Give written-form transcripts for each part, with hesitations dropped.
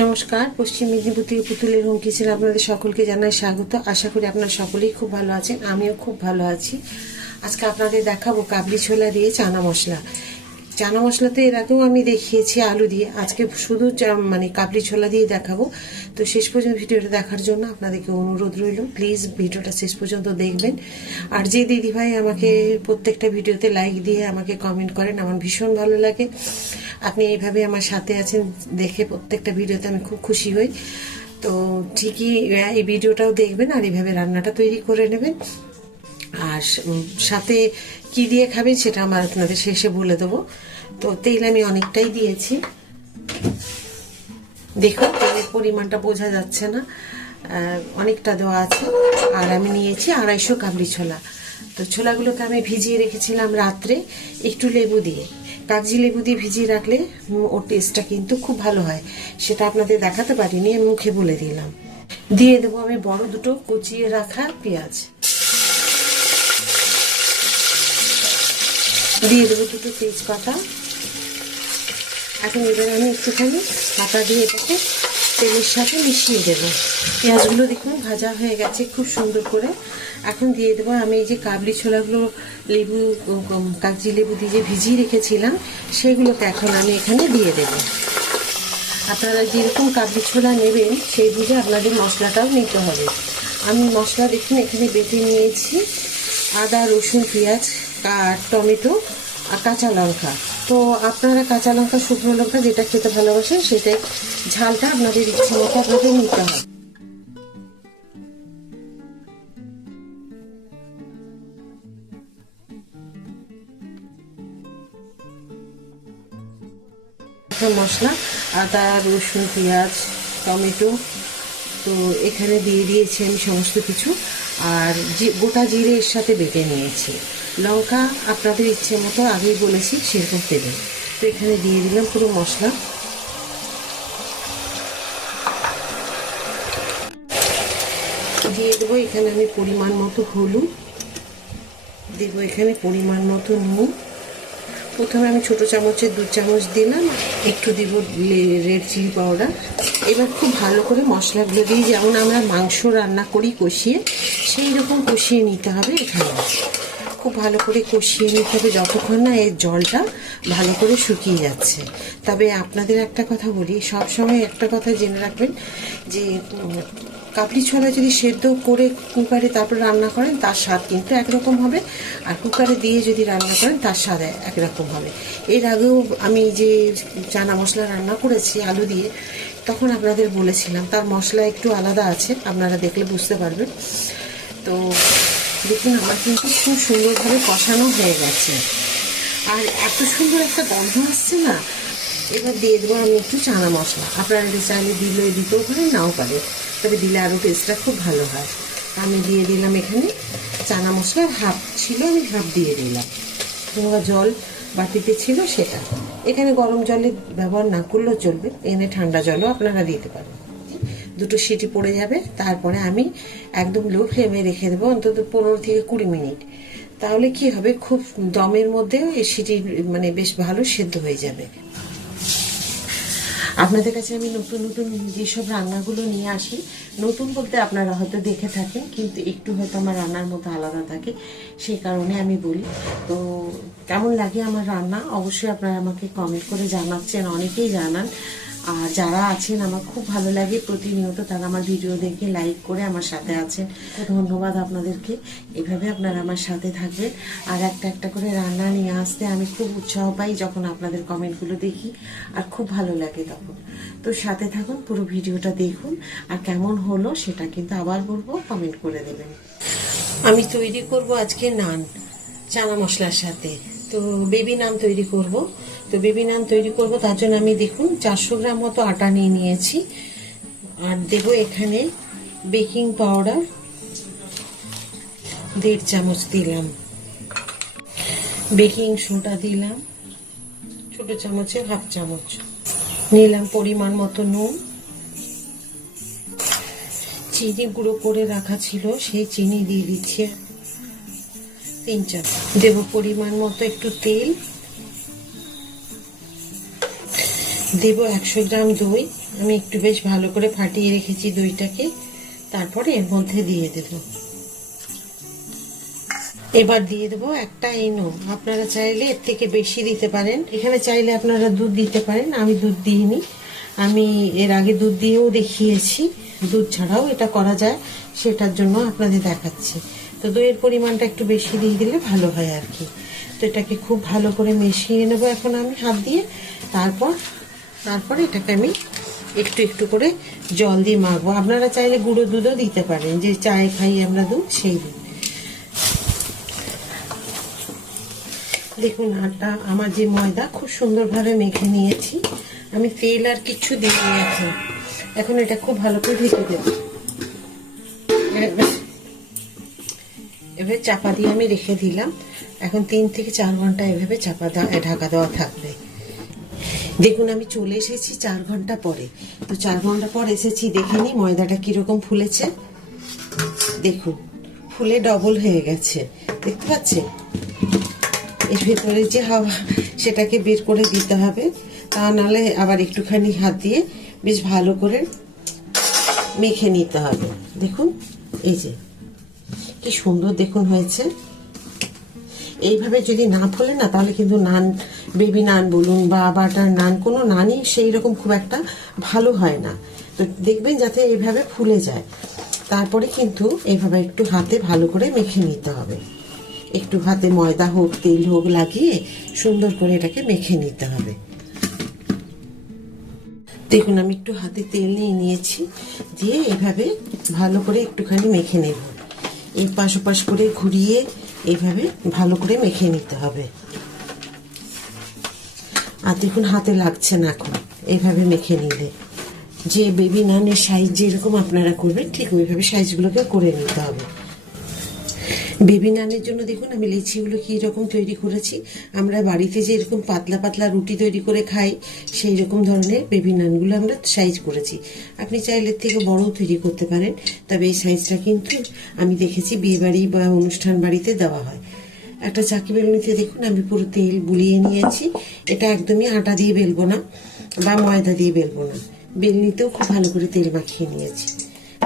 নমস্কার, পশ্চিম মেদিনীপুর থেকে পুতুলের হোম কিচেনে আপনাদের সকলকে জানাই স্বাগত। আশা করি আপনারা সকলেই খুব ভালো আছেন, আমিও খুব ভালো আছি। আজকে আপনাদের দেখাবো কাবলি ছোলা দিয়ে চানা মশলা। চানা মশলা তো এর আগেও আমি দেখিয়েছি আলু দিয়ে, আজকে শুধু কাবলি ছোলা দিয়ে দেখাবো। তো শেষ পর্যন্ত ভিডিওটা দেখার জন্য আপনাদেরকে অনুরোধ রইল, প্লিজ ভিডিওটা শেষ পর্যন্ত দেখবেন। আর যে দিদিভাই আমাকে প্রত্যেকটা ভিডিওতে লাইক দিয়ে আমাকে কমেন্ট করেন, আমার ভীষণ ভালো লাগে। আপনি এইভাবে আমার সাথে আছেন দেখে প্রত্যেকটা ভিডিওতে আমি খুব খুশি হই। তো ঠিকই এই ভিডিওটাও দেখবেন আর এইভাবে রান্নাটা তৈরি করে নেবেন। আর সাথে কি দিয়ে খাবেন সেটা আমার আপনাদের শেষে বলে দেবো। তো তেল আমি অনেকটাই দিয়েছি, দেখুন তেলের পরিমাণটা বোঝা যাচ্ছে না, অনেকটা দেওয়া আছে। আর আমি নিয়েছি 250 কাবলি ছোলা। তো ছোলাগুলোকে আমি ভিজিয়ে রেখেছিলাম রাত্রে একটু লেবু দিয়ে। কাগজি লেবু দিয়ে ভিজিয়ে রাখলে ওর টেস্টটা কিন্তু খুব ভালো হয়, সেটা আপনাদের দেখাতে পারিনি, আমি মুখে বলে দিলাম। দিয়ে দেবো আমি বড় দুটো কুচিয়ে রাখা পেঁয়াজ, দিয়ে দেবো দুটো তেজপাতা। এখন এবার আমি একটুখানি পাতা দিয়ে এটাকে তেলের সাথে মিশিয়ে দেবো। পেঁয়াজগুলো দেখুন ভাজা হয়ে গেছে খুব সুন্দর করে। এখন দিয়ে দেবো আমি এই যে কাবলি ছোলাগুলো লেবু কাগজি লেবু দিয়ে যে ভিজিয়ে রেখেছিলাম সেগুলোকে এখন আমি এখানে দিয়ে দেবো। আপনারা যেরকম কাবলি ছোলা নেবেন সেই বুঝে আপনাদের মশলাটাও নিতে হবে। আমি মশলা দেখুন এখানে বেটে নিয়েছি আদা, রসুন, পেঁয়াজ, টমেটো আর কাঁচা লঙ্কা। তো আপনারা কাঁচা লঙ্কা, শুকনো লঙ্কা যেটা খেতে ভালোবাসেন সেটাই, ঝালটা আপনাদের ইচ্ছে মতো আপনাদের নিতে হবে। মশলা আদা, রসুন, পেঁয়াজ, টমেটো, তো এখানে দিয়ে দিয়েছি আমি সমস্ত কিছু। আর গোটা জিরে এর সাথে বেটে নিয়েছি। লঙ্কা আপনাদের ইচ্ছে মতো আগেই বলেছি সেরকম দেবেন। তো এখানে দিয়ে দিলাম পুরো মশলা। দিয়ে দেবো এখানে আমি পরিমাণ মতো হলুদ, দেবো এখানে পরিমাণ মতো নুন। প্রথমে আমি ছোটো চামচের 2 চামচ দিলাম, একটু দিব রেড চিলি পাউডার। এবার খুব ভালো করে মশলাগুলো দিয়ে, যেমন আমরা মাংস রান্না করি কষিয়ে, সেই রকম কষিয়ে নিতে হবে। এখানে খুব ভালো করে কষিয়ে নিতে হবে যতক্ষণ না এর জলটা ভালো করে শুকিয়ে যাচ্ছে। তবে আপনাদের একটা কথা বলি, সবসময় একটা কথা জেনে রাখবেন যে কাবলি ছোলা যদি সেদ্ধ করে কুকারে তারপর রান্না করেন তার স্বাদ কিন্তু একরকম হবে, আর কুকারে দিয়ে যদি রান্না করেন তার স্বাদ একরকম হবে। এর আগেও আমি যে চানা মশলা রান্না করেছি আলু দিয়ে, তখন আপনাদের বলেছিলাম তার মশলা একটু আলাদা আছে, আপনারা দেখলে বুঝতে পারবেন। তো দেখুন আমার কিন্তু খুব সুন্দরভাবে কষানো হয়ে গেছে, আর এত সুন্দর একটা গন্ধ আসছে না। এবার দিয়ে দেবো আমি একটু চানা মশলা। আপনারা চাইলে দিতেও পারেন, নাও পারে, তবে দিলে আরও টেস্টটা খুব ভালো হয়। আমি দিয়ে দিলাম এখানে চানা মশলার হাফ ছিল, আমি হাফ দিয়ে দিলাম। কিংবা জল বাটিতে ছিল সেটা, এখানে গরম জলে ব্যবহার না করলেও চলবে, এনে ঠান্ডা জলও আপনারা দিতে পারেন। দুটো সিটি পড়ে যাবে, তারপরে আমি একদম লো ফ্লেমে রেখে দেবো অন্তত 15 থেকে 20 মিনিট। তাহলে কি হবে, খুব দমের মধ্যে এই সিটি বেশ ভালো সেদ্ধ হয়ে যাবে। আপনাদের কাছে আমি নতুন নতুন যেসব রান্নাগুলো নিয়ে আসি, নতুন বলতে আপনারা হয়তো দেখে থাকেন কিন্তু একটু হয়তো আমার রান্নার মতো আলাদা থাকে, সেই কারণে আমি বলি। তো কেমন লাগে আমার রান্না অবশ্যই আপনারা আমাকে কমেন্ট করে জানাচ্ছেন, অনেকেই জানান। আর যারা আছেন আমার খুব ভালো লাগে প্রতিনিয়ত, তারা আমার ভিডিও দেখে লাইক করে আমার সাথে আছেন, ধন্যবাদ আপনাদেরকে। এভাবে আপনারা আমার সাথে থাকবেন। আর একটা একটা করে রান্না নিয়ে আসতে আমি খুব উৎসাহ পাই যখন আপনাদের কমেন্টগুলো দেখি, আর খুব ভালো লাগে তখন। তো সাথে থাকুন, পুরো ভিডিওটা দেখুন, আর কেমন হলো সেটা কিন্তু আবার বলবো, কমেন্ট করে দেবেন। আমি তৈরি করব আজকে নান চানা মশলার সাথে। তো বেবি নান তৈরি করব। তো বেবি নান তৈরি করব তার জন্য আমি দেখুন 400 গ্রাম মতো আটা নিয়ে নিয়েছি। আর দেব এখানে বেকিং পাউডার 1.5 চামচ দিলাম, বেকিং সোডা দিলাম ছোট চামচের হাফ চামচ নিলাম, পরিমাণ মতো নুন, চিনি গুঁড়ো করে রাখা ছিল সেই চিনি দিয়ে দিচ্ছি 3 চামচ, দেব পরিমাণ মতো একটু তেল, দেব 100 গ্রাম দই, আমি একটু বেশ ভালো করে ফাটিয়ে রেখেছি দইটাকে, তারপরে এর মধ্যে দিয়ে দেব। এবার দিয়ে দেবো একটা ইনো। আপনারা চাইলে এর থেকে বেশি দিতে পারেন, এখানে চাইলে আপনারা দুধ দিতে পারেন, আমি দুধ দিইনি। আমি এর আগে দুধ দিয়েও দেখিয়েছি, দুধ ছাড়াও এটা করা যায়, সেটার জন্য আপনাদের দেখাচ্ছি। তো দইয়ের পরিমাণটা একটু বেশি দিয়ে দিলে ভালো হয় আর কি। তো এটাকে খুব ভালো করে মিশিয়ে নেবো এখন আমি হাত দিয়ে। তারপর এটাকে আমি একটু একটু করে জল দিয়ে মাখবো। আপনারা চাইলে গুঁড়ো দুধও দিতে পারেন, যে চায়ে খাই আমরা দুধ, সেই দুধ। দেখুন আটা আমার যে ময়দা খুব সুন্দরভাবে মেখে নিয়েছি, আমি তেল আর কিছু দিইনি। এখন এটা খুব ভালো করে ঢেকে দেব। এভাবে চাপা দিয়ে আমি রেখে দিলাম। এখন 3 থেকে 4 ঘন্টা এভাবে ঢাকা দেওয়া থাকবে। দেখুন আমি চলে এসেছি 4 ঘন্টা পরে। তো 4 ঘন্টা পর এসেছি, দেখে নিই ময়দাটা কিরকম ফুলেছে। দেখুন ফুলে ডবল হয়ে গেছে, দেখতে পাচ্ছেন? এর ভেতরে যে হাওয়া, সেটাকে বের করে দিতে হবে, তা নাহলে আবার একটুখানি হাত দিয়ে বেশ ভালো করে মেখে নিতে হবে। দেখুন এই যে কি সুন্দর দেখুন হয়েছে। এইভাবে যদি না ফোলে না, তাহলে কিন্তু নান, বেবি নান বলুন বা বাটার নান, কোনো নানই সেই রকম খুব একটা ভালো হয় না। তো দেখবেন যাতে এইভাবে ফুলে যায়। তারপরে কিন্তু এইভাবে একটু হাতে ভালো করে মেখে নিতে হবে। একটু হাতে ময়দা হোক তেল হোক লাগিয়ে সুন্দর করে এটাকে মেখে নিতে হবে। দেখুন আমি একটু হাতে তেল নিয়ে নিয়েছি, দিয়ে এইভাবে ভালো করে একটুখানি মেখে নেব। এই পাশ ওপাশ করে ঘুরিয়ে এইভাবে ভালো করে মেখে নিতে হবে। আর দেখুন হাতে লাগছে না এখন, এইভাবে মেখে নিলে। যে বেবি নানের সাইজ যেরকম আপনারা করবেন, ঠিক ওইভাবে সাইজগুলোকে করে নিতে হবে। বেবি নানের জন্য দেখুন আমি লিচিগুলো কী রকম তৈরি করেছি। আমরা বাড়িতে যে এরকম পাতলা পাতলা রুটি তৈরি করে খাই, সেই রকম ধরনের বেবি নানগুলো আমরা সাইজ করেছি। আপনি চাইলে থেকে বড়ও তৈরি করতে পারেন, তবে এই সাইজটা কিন্তু আমি দেখেছি বিয়েবাড়ি বা অনুষ্ঠান বাড়িতে দেওয়া হয়। একটা চাকি বেলুনিতে দেখুন আমি পুরো তেল বুলিয়ে নিয়েছি। এটা একদমই আটা দিয়ে বেলবো না বা ময়দা দিয়ে বেলবো না, বেলনিতেও খুব ভালো করে তেল মাখিয়ে নিয়েছি।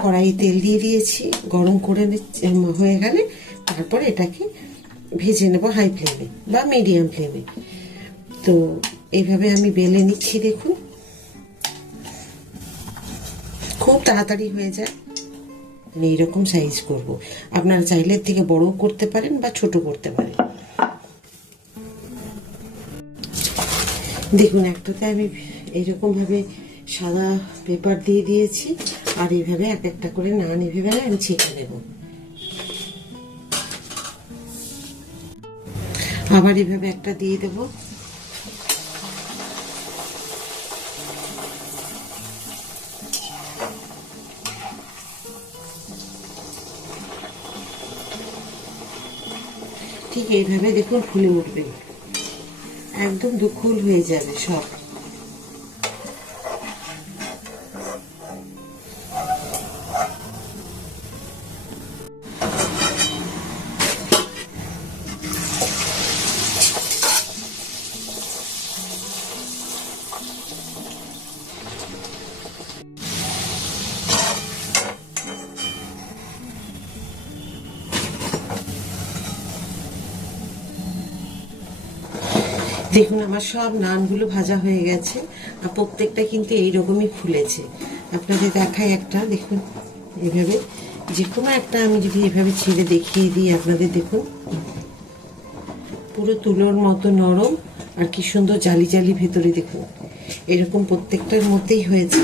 কড়াইয়ে তেল দিয়ে দিয়েছি, গরম করে হয়ে গেলে তারপর এটাকে ভেজে নেব হাই ফ্লেমে বা মিডিয়াম ফ্লেমে। তো এইভাবে আমি বেলে নিচ্ছি। দেখুন খুব তাড়াতাড়ি হয়ে যায়। আমি এইরকম সাইজ করব। আপনারা চাইলে এর থেকে বড়ও করতে পারেন বা ছোট করতে পারেন। দেখুন একটাতে আমি এইরকমভাবে সাদা পেপার দিয়ে দিয়েছি, আর এইভাবে এক একটা করে নান এইভাবে আমি ছেঁকে নেব। আবার এভাবে একটা দিয়ে দেব। ঠিক এইভাবে দেখুন ফুলে উঠবে, একদম দুখুল হয়ে যাবে সব। দেখুন আমার সব নানগুলো ভাজা হয়ে গেছে, আর প্রত্যেকটা কিন্তু এইরকমই ফুলেছে। আপনাদের দেখাই একটা, দেখুন এইভাবে যে কোনো একটা আমি যদি এভাবে ছেড়ে দেখিয়ে দিই আপনাদের, দেখুন পুরো তুলোর মতো নরম, আর কি সুন্দর জালি জালি ভেতরে। দেখুন এরকম প্রত্যেকটার মধ্যেই হয়েছে।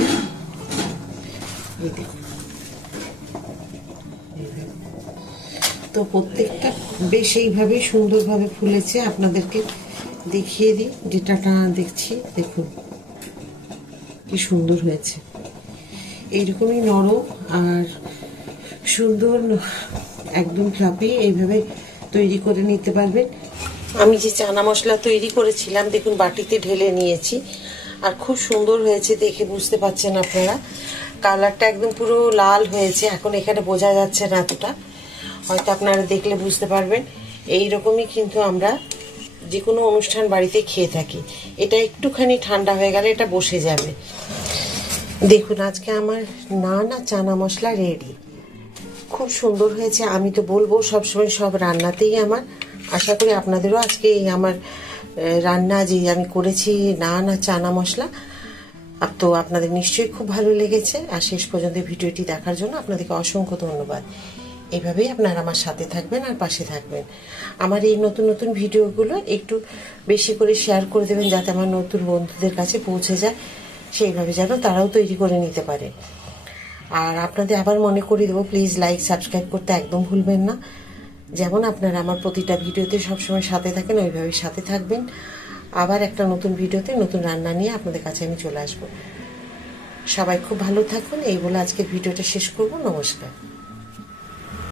এই দেখুন তো প্রত্যেকটা বেশ এইভাবেই সুন্দরভাবে ফুলেছে। আপনাদেরকে দেখিয়ে দিই যেটা দেখছি, দেখুন কি সুন্দর হয়েছে। এইরকমই নরম আর সুন্দর একদম ফ্লাফি এইভাবে তৈরি করে নিতে পারবেন। আমি যে চানা মশলা তৈরি করেছিলাম দেখুন বাটিতে ঢেলে নিয়েছি, আর খুব সুন্দর হয়েছে, দেখে বুঝতে পারছেন আপনারা। কালারটা একদম পুরো লাল হয়েছে, এখন এখানে বোঝা যাচ্ছে না এতটা, হয়তো আপনারা দেখলে বুঝতে পারবেন। এইরকমই কিন্তু আমরা যে কোনো অনুষ্ঠান বাড়িতে খেয়ে থাকি। এটা একটুখানি ঠান্ডা হয়ে গেলে এটা বসে যাবে। দেখুন আজকে আমার নান আর চানা মশলা রেডি, খুব সুন্দর হয়েছে। আমি তো বলবো সবসময় সব রান্নাতেই আমার, আশা করি আপনাদেরও আজকে এই আমার রান্না যে আমি করেছি নান আর চানা মশলা, তো আপনাদের নিশ্চয়ই খুব ভালো লেগেছে। আর শেষ পর্যন্ত ভিডিওটি দেখার জন্য আপনাদেরকে অসংখ্য ধন্যবাদ। এইভাবেই আপনারা আমার সাথে থাকবেন আর পাশে থাকবেন। আমার এই নতুন নতুন ভিডিওগুলো একটু বেশি করে শেয়ার করে দেবেন, যাতে আমার নতুন বন্ধুদের কাছে পৌঁছে যায়, সেইভাবে যেন তারাও তৈরি করে নিতে পারে। আর আপনাদের আবার মনে করিয়ে দেবো, প্লিজ লাইক সাবস্ক্রাইব করতে একদম ভুলবেন না। যেমন আপনারা আমার প্রতিটা ভিডিওতে সবসময় সাথে থাকেন, ওইভাবে সাথে থাকবেন। আবার একটা নতুন ভিডিওতে নতুন রান্না নিয়ে আপনাদের কাছে আমি চলে আসবো। সবাই খুব ভালো থাকুন, এই বলে আজকের ভিডিওটা শেষ করব। নমস্কার।